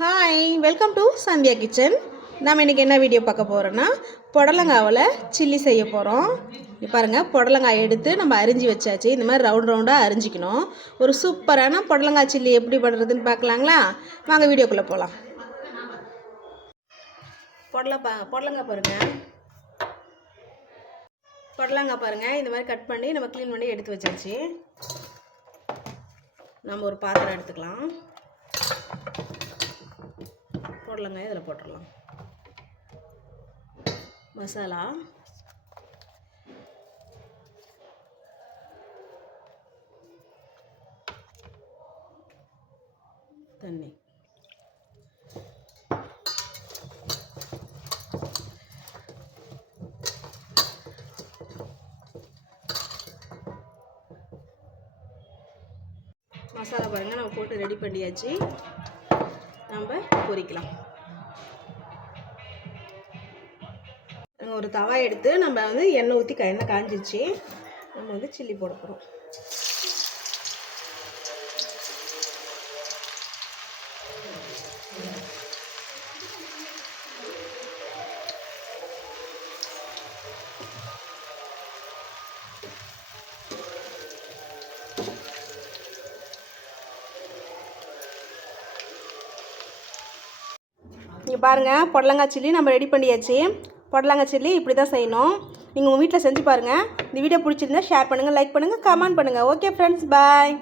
Hi, welcome to Sandhya kitchen. நம்ம இன்றைக்கி என்ன வீடியோ பார்க்க போகிறோன்னா புடலங்காவில் சில்லி செய்ய போகிறோம். பாருங்கள், புடலங்காய் எடுத்து நம்ம அரிஞ்சு வச்சாச்சு. இந்த மாதிரி ரவுண்டாக அரிஞ்சிக்கணும். ஒரு சூப்பரான புடலங்காய் சில்லி எப்படி பண்ணுறதுன்னு பார்க்கலாங்களா? வாங்க வீடியோக்குள்ளே போகலாம். புடலங்காய் பாருங்கள், இந்த மாதிரி கட் பண்ணி நம்ம க்ளீன் பண்ணி எடுத்து வச்சாச்சு. நம்ம ஒரு பாத்திரம் எடுத்துக்கலாம். புடலங்காய் இதில் போட்டுடலாம். மசாலா, தண்ணி, மசாலா பாருங்கள் நம்ம போட்டு ரெடி பண்ணியாச்சு. நம்ம பொரிக்கலாம். ஒரு தவா எடுத்து நம்ம எண்ணெய் ஊற்றி எண்ணெய் காஞ்சிச்சு. நம்ம சில்லி போட போகிறோம். இங்கே பாருங்கள், புடலங்காய் சில்லி நம்ம ரெடி பண்ணியாச்சு. புடலங்காய் சில்லி இப்படி தான் செய்யணும். நீங்கள் உங்கள் வீட்டில் செஞ்சு பாருங்கள். இந்த வீடியோ பிடிச்சிருந்தா ஷேர் பண்ணுங்கள், லைக் பண்ணுங்கள், கமெண்ட் பண்ணுங்கள். ஓகே ஃப்ரெண்ட்ஸ், பாய்.